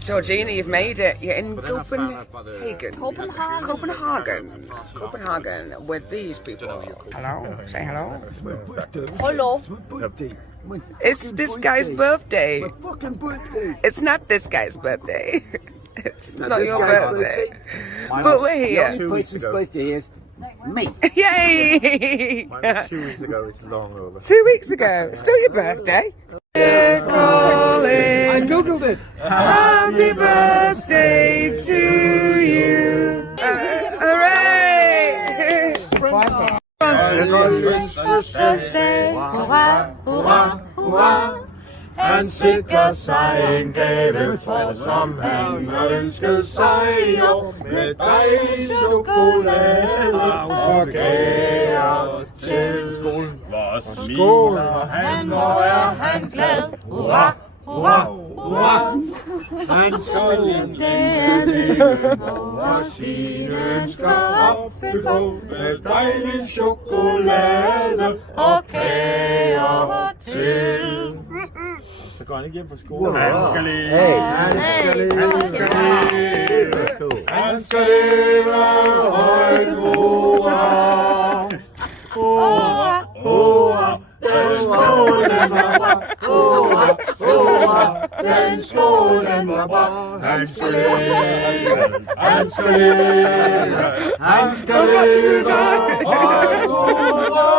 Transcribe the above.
Georgina, you've made it. You're in Copenhagen. Copenhagen with these people. Hello? Say hello. Hello. It's this guy's birthday. My fucking birthday. It's not this guy's birthday. It's not this your guy's birthday. Mine But was- we're The here. only person supposed to hear is me. Yay! Mine was 2 weeks ago, it's long over. 2 weeks ago. Still your birthday. We're calling. I googled it. Happy birthday to you. Hooray! Hurra, hurra, hurra. Han sikrer sig en gave for, som han ønskede sig i år. Med dejlig chokolade og kager til skolen. Hvor smiler han, hvor er han glad. Hurra, hurra, hurra. Han skal leve og sine ønsker opfylde med dejlig chokolade og kager til. Så går han ikke hjem fra skole. Han skal leve. Han skal leve. Han skal leve. Han skal leve højt. Hurra. Hurra. Hurra. Den skål, den var bra. Hurra. Hurra. Den skål, den var bra. Han skal leve. Han skal leve. Han skal leve højt. Hurra.